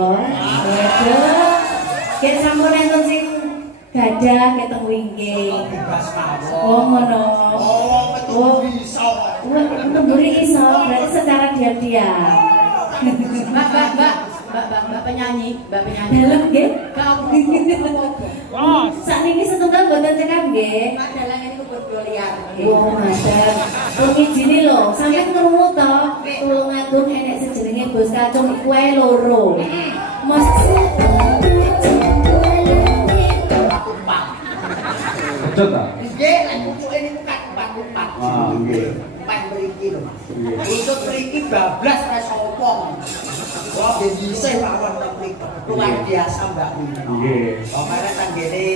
kula. Waduh. Yen sampun enten sing gadah keteng wingking. Oh ngono. Oh bisa. Memberi iso berarti secara diam-diam. Mbak penyanyi. Dalem nggih. Sakniki setunggal mboten cekap nggih. Padahal ini kebut liar. Wah, madam. Pengijini lho, sampeyan krungu to, Tulungagung enek sejenenge Bos Kacung iku ae loro. Mas Betul ta? nggih, lek pucuke niku kan 44. Wah, nggih. Pan mriki lho, Mas. Nggih. Untuk mriki bablas ora sapa. Wah, bisa mawon to mriki. Luar biasa, Mbak. Nggih. Kemarin kan gini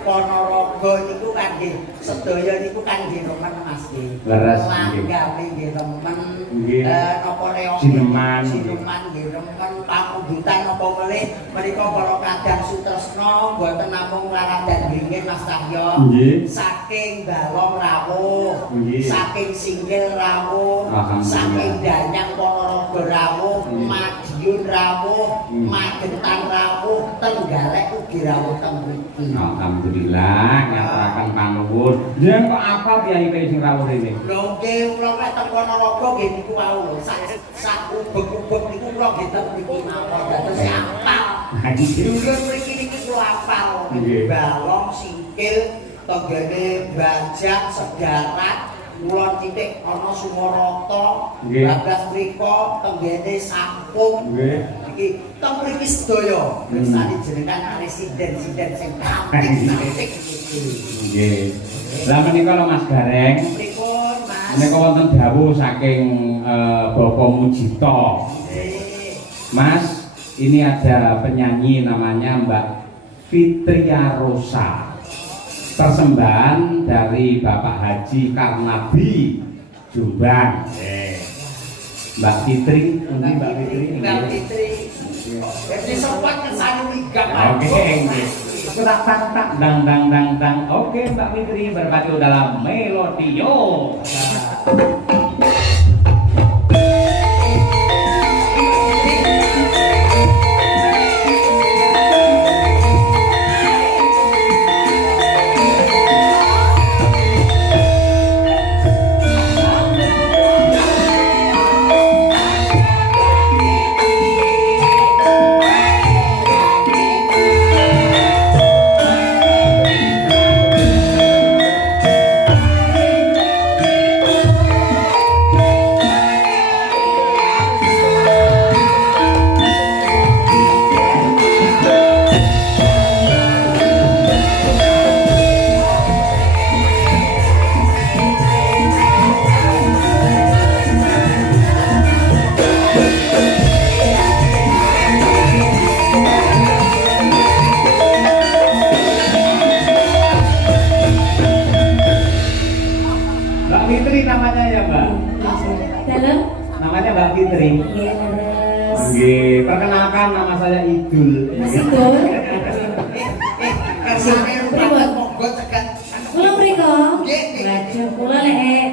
Ponorogo niku kan nggih sedaya niku kan nggih temen Mas nggih. Leres nggih. Langgawe nggih temen. Nggih. Napa reong Sineman. Sineman nggih temen pamunggutan napa melih menika para kadang Sutresna mboten namung laladan gringin Mas Cahyo. Nggih. Saking Balong rawuh. Nggih. Saking Singgil rawuh. Alhamdulillah. Saking Danyang Ponorogo rawuh. Madiun rawuh. Magetan rawuh. Tenggalek ugi rawuh teng mriki. Alhamdulillah ngaturaken panuwun. Yen kok apa piyai sing rawuh rene? Lho nggih kula nek teng Ponorogo nggih niku wau lho. Sak ubek-ubek niku kula nggih teng mriki mawon. Dados apal. Dulur mriki niki kula apal. Nggih. Balong, Singkil, tenggene Bajak, Sedarat, Kulon titik ana Sumarata, Nggih. Bablas mriko tenggene Sampung. Nggih. Iki teng mriki sedaya. Mirsani jenengan residen-residen sing cantik-cantik iki. Nggih. Lah menika lho Mas Gareng, Pripun, Mas? menika wonten dawuh saking Bapak Mujito. Nggih. Mas, ini ada penyanyi namanya Mbak Fitria Rosa. Persembahan dari Bapak Haji Karnabi Jombang. Mbak Fitri, Mbak Fitri. Mbak Fitri. Jadi sempat kesana tiga Oke, nggih. Tak dang. Oke, Mbak Fitri berpadu dalam Melodio. Mbak Fitri namanya ya, Mbak? Dalem Namanya Mbak Fitri. nggih leres. Nggih, perkenalkan nama saya Idul. Mas Idul. Kersane Pripun? monggo cegat. Kula mriko. Nggih, nggih. Waduh, kula lek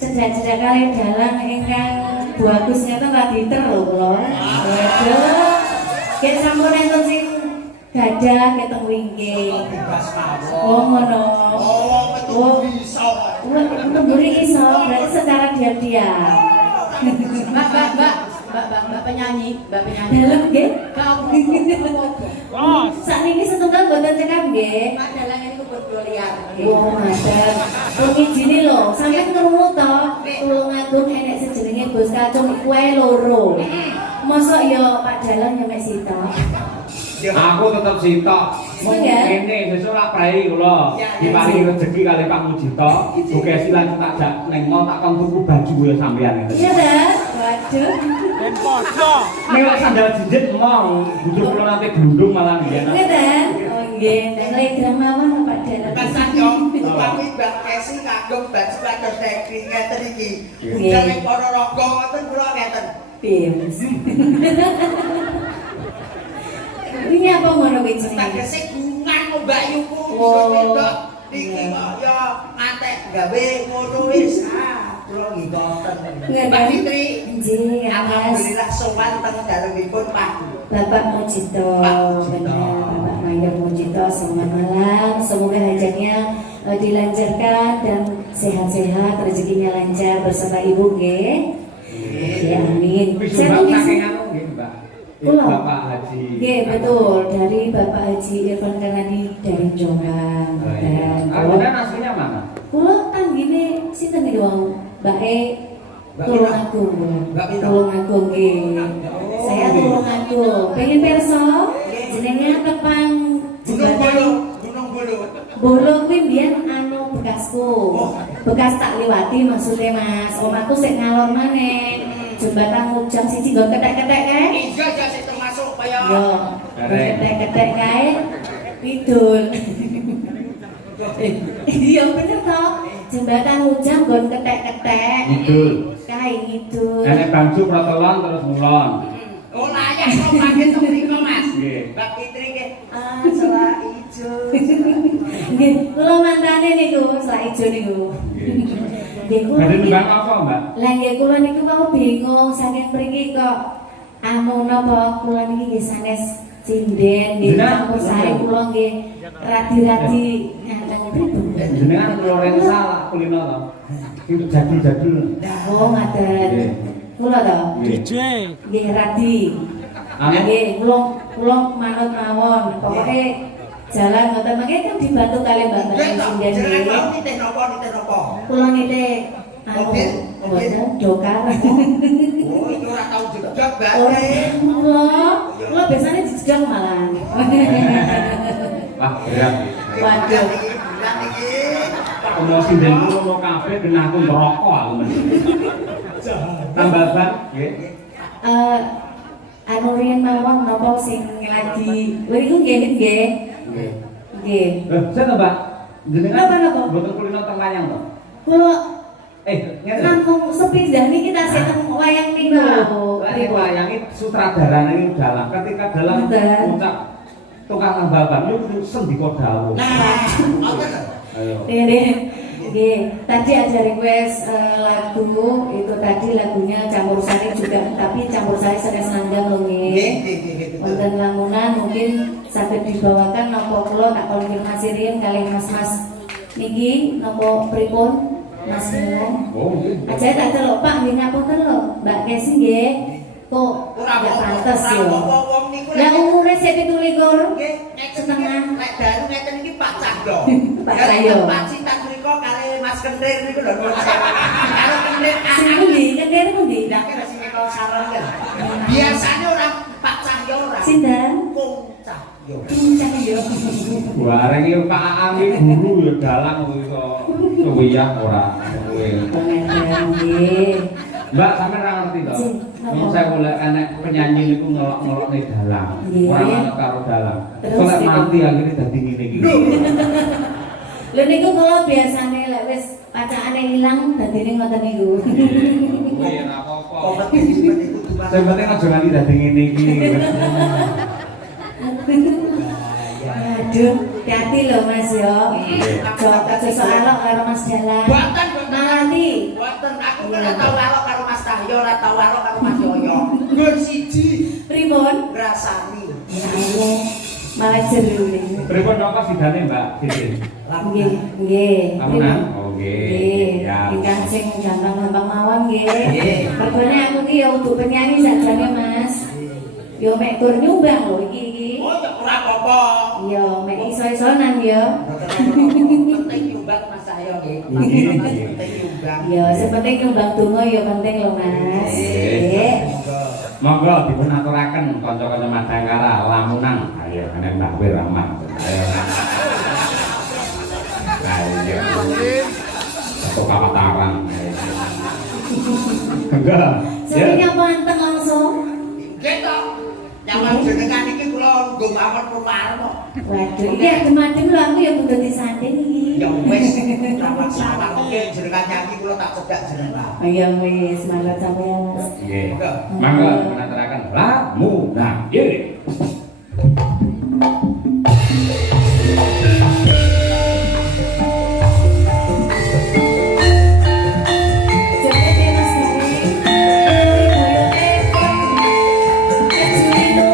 cedak-cedak kali dalang ingkang bagus ngeten ra diter lho kula. Waduh. Yen sampun enten sing gadah keteng wingking. Bebas mawon. Oh ngono. Oh, Oh. bisa. Memberi iso berarti secara diam-diam. Mbak penyanyi. Dalem nggih. Sakniki setunggal mboten cekap nggih. Padahal ini kebut liar. Wah, madam. Pengijini lho, sampeyan krungu to, Tulungagung enek sejenenge Bos Kacung iku ae loro. Mosok ya Pak Dalang ya mek sitok. Aku tetep sitok. Seneng ya? Ngene sesuk lak prei kula. Diparingi rezeki kali Pak Mujito. Buka silan tak jak ning mall tak kon tuku baju kula sampean ngene. Iya ta? Waduh. Ben podo. Nek lak sandal jinjit mau, bujuk kula nanti glundung malah nggih. Nggih ta? Oh nggih, telegram mawon Pak Dalang. Pesan yo, upami Mbak Kesi kagum baju kados teknik ngeten iki. Budal ning Ponorogo ngoten kula ngeten. Piye? Ini apa ngono kuwi jenenge? Tegese gungan Mbak Yuku. Oh. Iki kok yo ngatek gawe ngono wis. Kula nggih ngoten. Nggih, Mbak Fitri. Nggih, Mas. Alhamdulillah sowan teng dalemipun Pak Bapak Mujito, Pak Mujito. benar, Bapak Mayor Mujito, selamat malam. Semoga hajatnya dilancarkan dan sehat-sehat, rezekinya lancar bersama Ibu, nggih. Ya, amin. Wis Saya sumbang tuh saking anu nggih, Mbak. Kula. Bapak Haji. Nggih, betul, dari Bapak Haji Irfan Karnadi dari Jombang. Oh, iya. Dan Kemudian aslinya mana? kula tanggine sinten iki wong? Mbak E Mbak Tulungagung. Mbak Pino. Tulungagung nggih. Saya Tulungagung. Pengen perso jenenge tepang Gunung Bolo, jembatan Gunung Bolo. Bolo kuwi mbiyen anu bekasku. Bekas tak liwati maksudnya Mas. Omahku sik ngalor maneh. Jembatan Mujang siji nggon ketek-ketek kae. Iya, iya, sih termasuk kaya. Yo, ketek-ketek kae. Idul. Iya bener toh. Jembatan Mujang nggon ketek-ketek. Idul. Kae ngidul. Nenek bangsu protolon terus mulon. Oh layak kok panggil teng mriko Mas. Nggih. Mbak Fitri nggih. Selak ijo. Nggih, kula mantane niku, selak ijo niku. Nggih, kula Badhe niki. nembang apa, Mbak? Lah nggih kula niku mau bingung saking mriki kok anu napa kula niki nggih sanes sinden nggih Bener. campur sae kula nggih radi-radi nganteng pripun. Jenengan Lorenza lah kulino to. Itu jadul-jadul. Oh, ngaten. Nggih. Kula to. DJ. Nggih radi. Anu? Nggih, kula manut mawon. Pokoke jalan ngoten mangke kan dibantu kali Mbak Mbak Nggih toh, sinden jenengan nggih. mau nitih napa? Kula nitih anu Mobil? mboten dokar. Oh, itu ora tau jedot, Mbak. Kula biasanya dijedang malah. Wah, berat. Waduh. Berat iki. Promosi den kula mau kabeh kena aku ngerokok aku men. Tambahan nggih. Anu riyen mawon napa sing lagi niku nggih nggih. Nggih. Nggih. Saya Mbak, jenengan Napa? mboten kulino teng wayang to? Kula Ngene. nanggung sepi dah niki tasih teng wayang niku. Lek wayang iki sutradarane iki dalang ketika dalang Betul. ngucap tukang tambahan niku sendika dawuh. Nah, ngoten lho. Ayo. Ini, nggih. Tadi ada request lagu itu tadi lagunya campur sari juga, tapi campur sari sanes nandang lho Nggih, nggih. nggih, nggih, betul. Wonten lamunan mungkin saged dibawakan napa kula tak konfirmasi riyen kalih mas-mas niki napa pripun Mas Nino. Oh, nggih. Aja tak delok Pak nggih ngapunten lho Mbak Kesi nggih. Kok Ora nggak pantes ora yo. wong niku Lah umure sik 17. nggih, setengah. Lek dalu ngeten iki Pak Cahyo. Pak Cahyo. Pak Cinta mriko kali Mas Kendir niku lho nuwun sewu. Karo Kendir Sing pundi? Kendir pundi? ndak kira sing kok sareng ya. Biasane orang Pak Cahyo ora. Sinten? Kung Cahyo. Pincang yo. Bareng iki Pak Aang iki guru ya dalang iso suwiyah ora. Nggih. Mbak sampean ora ngerti to? Sing, napa? Wong saya oleh enek penyanyi niku ngelok-ngelokne dalang. Nggih. Ora manut karo dalang. Terus Kok lek gitu. mati akhirnya dadi ngene iki. Lha niku kula biasane lek wis pacakane ilang dadine ngoten niku. Kuwi ora apa-apa. Kompetisi niku cuma Sing penting aja nganti dadi ngene iki. Aduh, hati lho Mas yo. Aja sok alok karo Mas Dalang. Boten, boten. Nanti. Boten, aku ora tau alok karo Mas Cahyo, ora tau alok karo Mas Yoyo. Nggon siji Pripun? ngrasani. Ayo, malah jeru nih. Pripun napa sidane Mbak Siti? Nggih, nggih. Lamunan? Oh nggih. Nggih, Ya. ingkang sing gampang-gampang mawon nggih. Nggih. Mergone aku ki ya untuk penyanyi sakjane Mas. Yo mek gur nyumbang lho iki. Oh, ya ora apa-apa. Iya, mek iso-isonan yo. Penting nyumbang Mas Cahyo nggih. Nggih. Penting nyumbang. Yo, sing penting nyumbang donga yo penting lho Mas. Nggih. Monggo dipun aturaken kanca-kanca Madangkara lamunan. Ayo kenen Mbak Wirahman. Ayo. Ayo. Satu kawataran. Enggak. Sepinya panteng langsung. Nggih to. Nyaman jenengan iki kula nggo mawon rumah kok. Waduh, iki adem-adem lho aku ya kudu disanding iki. Ya wis, ora masalah. Oke, jenengan nyanyi kula tak cedak jenengan. Ayo wis, semangat sampeyan Mas. Nggih. Monggo menaturaken lamunan. Nggih. Joget ya Mas Garing. Boyoke Julino.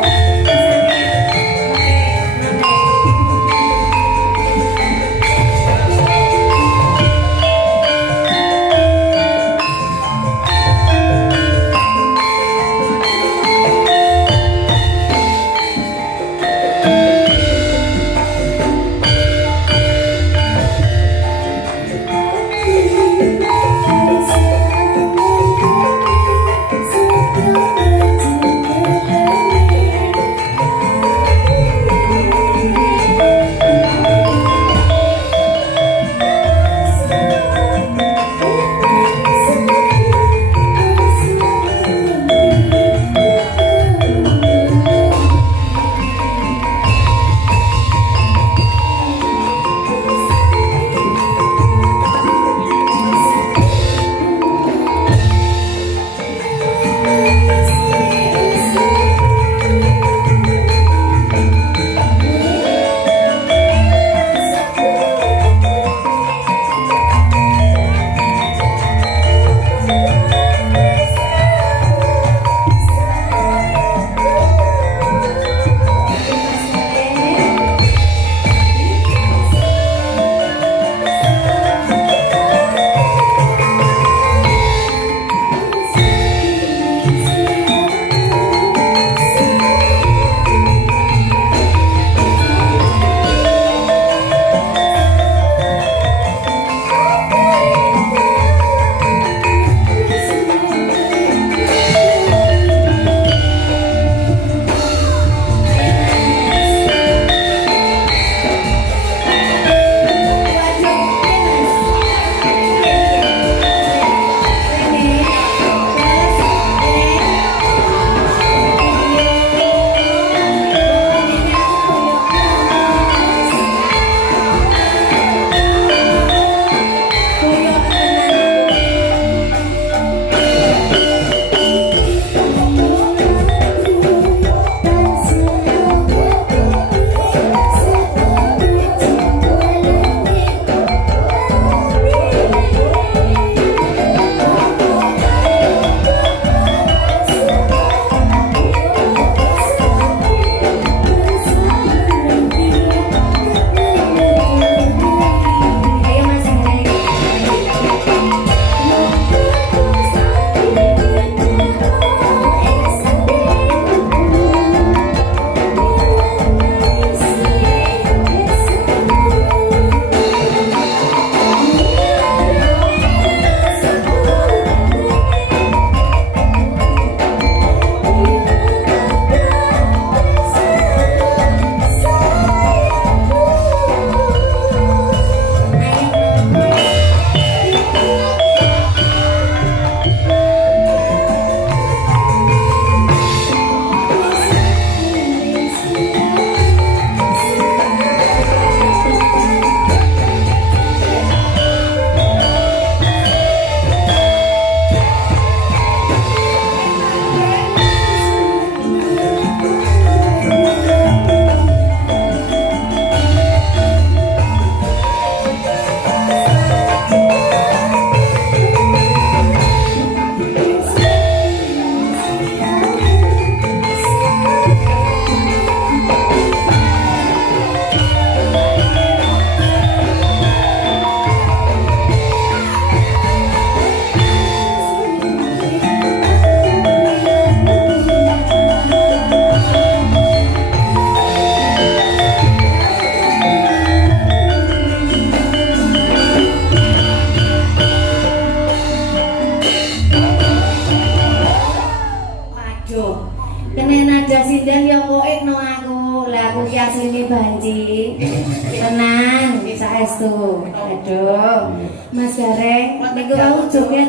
Swastiastu. Aduh. Mas Gareng, niku wau joget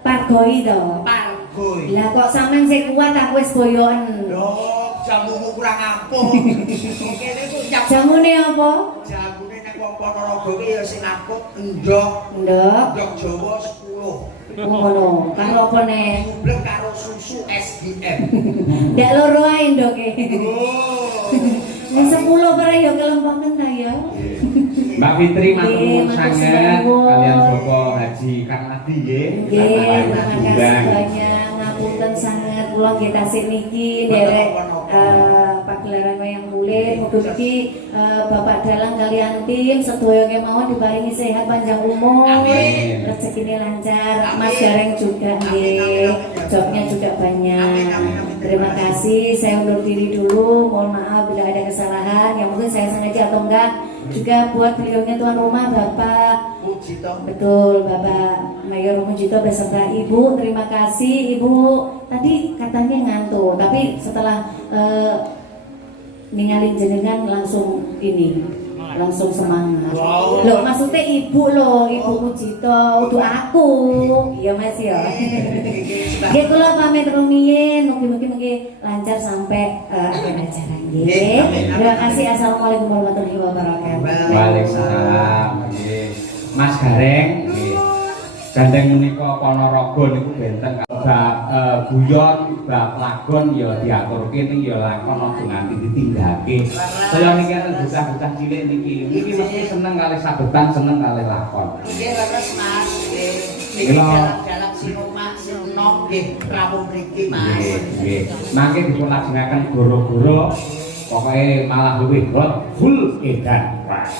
pargoi to. Pargoi. Lah kok sampean sing kuat aku wis boyoken. Loh, jamumu kurang ampun. Kene ku Jamune apa? jamune nek wong Ponorogo ki ya sing apuk endhog. Ndok. Endhog Jawa 10. Oh ngono. Karo apa nek? Blek karo susu SGM. Ndak loro ae ndoke. Oh. Nek 10 para ya kelempoken ta ya. Mbak Fitri matur Nggih, nuwun matur sanget nuwun. kalian Bapak Haji Karnadi nggih. Nggih, terima kasih Diundang. banyak. Ngapunten sangat kula nggih tasih niki derek pagelaran wayang kulit. Mugi-mugi Bapak Dalang kalian tim sedaya kemawon diparingi sehat panjang umur. Amin. Rezekine lancar. Amin. Mas Gareng juga nggih. Amin. Jobnya juga banyak. Amin. Terima kasih. Saya undur diri dulu. Mohon maaf bila ada kesalahan yang mungkin saya sengaja atau enggak. Juga buat beliaunya tuan rumah Bapak Mujito. betul Bapak Mayor Mujito beserta Ibu, terima kasih Ibu. Tadi katanya ngantuk, tapi setelah ninggalin jenengan langsung ini, langsung semangat. Wow. Loh maksudnya Ibu loh, Ibu Mujito, untuk aku, iya Mas ya. Oke, kula pamit rumiyin, mugi-mugi lancar sampai akhir acara nggih. Terima kasih. Assalamualaikum warahmatullahi wabarakatuh. Waalaikumsalam. Nggih. Mas Gareng nggih. Gandeng menika Ponorogo niku benten bab guyon, bab lagon ya diaturke ning ya lakon aja nganti ditinggake. Saya niki kan bocah-bocah cilik niki mesti seneng kali sabetan, seneng kali lakon. Nggih leres Mas. Nggih. Dalam sinoma sinom nggih rawuh mriki Mas. Nggih. Mangke dipun goro-goro pokoke malah luwih hot full edan. Wah.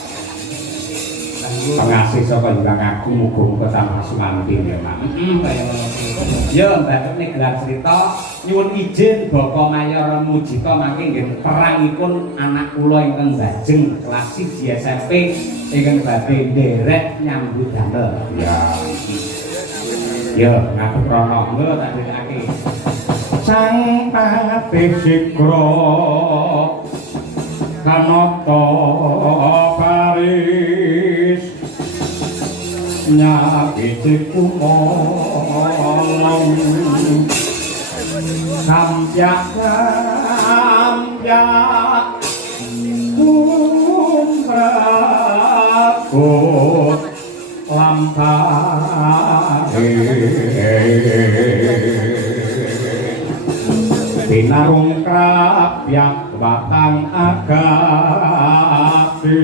Pengasih saka Hyang Agung muga-muga tambah sumantin ya, Pak. Kaya ngono. Ya, mbak nek gelar cerita nyuwun izin Bapak Mayor Mujito mangke nggih perangipun anak kula ingkang bajeng kelas 1 SMP ingkang badhe nderek nyambut damel. Ya. Ya, ngatur prono lho tak dekake. Sang patih sikra kanata paris nyakiti kumolong sampyak kumprakut lampari binarung krapyak batang agati